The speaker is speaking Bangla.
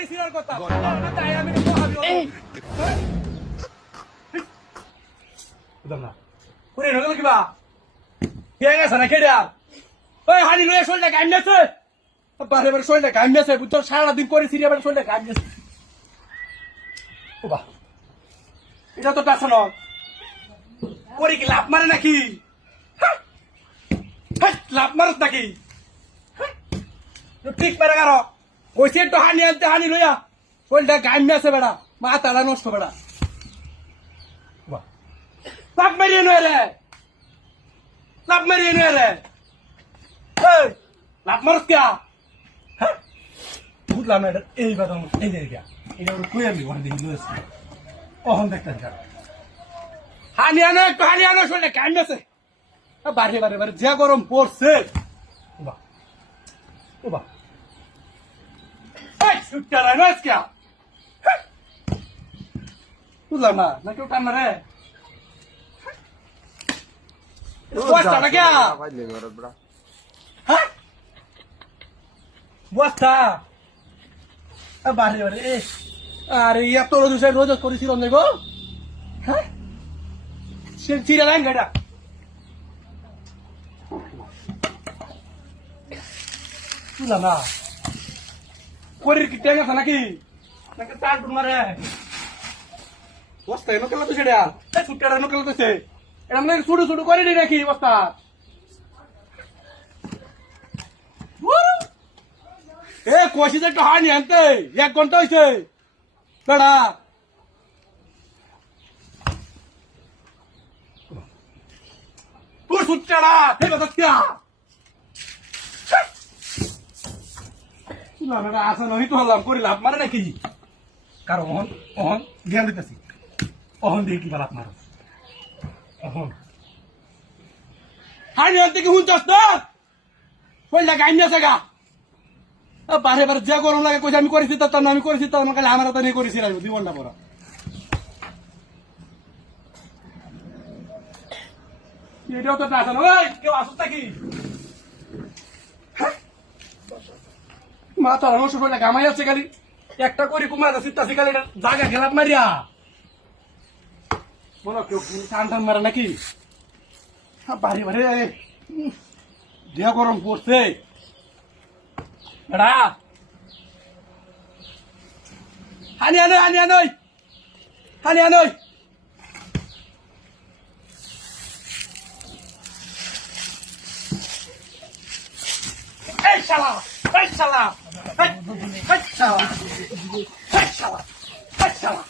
খালি সিরার কথা না তাই আমি তো ভাবি বুঝলাম না পুরে নগল কিবা কে গেছে না কেডা ওই হানি লয়ে শোলটা গাইমেছে বারে বারে শোলটা গাইমেছে বুঝছো সারা দিন করে সিরিয়া বারে শোলটা গাইমেছে ওবা এটা তো টাছ না করে কি লাভ মারে নাকি লাভ মারত নাকি ঠিক পারে কারো কইছে একটু হানি আনতে হানি লইয়া শোলটা গাইমেছে বেড়া মাথাটা নষ্ট বেড়া লাভ মারিয়ে নয় রে লাভ মারিয়ে নয় রে লাভ মারস কে হ্যাঁ বুঝলাম না এটা এই কথা এই যে এটা ওর কই আমি ওখানে দেখি লয়েছি অহন দেখতেন হানি আনো একটু হানি আনো শুনলে কান আছে বারে বারে বারে যে গরম পড়ছে বাহ ও বাহ এই সুটটা রানো আজকে বুঝলাম না না কেউ টান রে বস্তা না কে হ্যাঁ বস্তা বারে বারে আরে এত রোজ রোজ করেছিল গো হ্যাঁ সে চিরা লাইন গাড়া বুঝলাম না শরীর কি টেঙে আছে নাকি নাকি টান টুন মারে বস্তা এনো কেলা তো সেটা এই ছুটটা এনো কেলা তো সে এটা মানে ছুটু ছুটু করে নি নাকি বস্তা এ কোশিতে একটু হানি আনতে 1 ঘন্টা হয়েছে বেড়া তোর সুটটা এই কথা क्या না আসা নহি তো হলাম করি লাভ মারে নাকি কারণ অহন অহন জ্ঞান দিতেছি অহন দিয়ে কি লাভ মারো অহন হানি আনতে কি হুঁচাস না কইলা গাইন আছে গা বারে বারে যে গরম লাগে কইছে আমি করেছি তার আমি করেছি তার মানে আমার তো নিয়ে করেছি জীবনটা পড়া এটাও তো আসে না ওই কেউ আসুক নাকি মাথা নষ্ট করে গামাই আছে খালি একটা করে কুমার চিত্তাছি খালি জায়গা খেলাপ মারিয়া বলো কেউ টান টান মারে নাকি বাড়ি বাড়ি দেহ গরম পড়ছে এডা হানি আনো হানি আনোই হানি আনোই এই শালা এই শালা এই শালা এই শালা এই শালা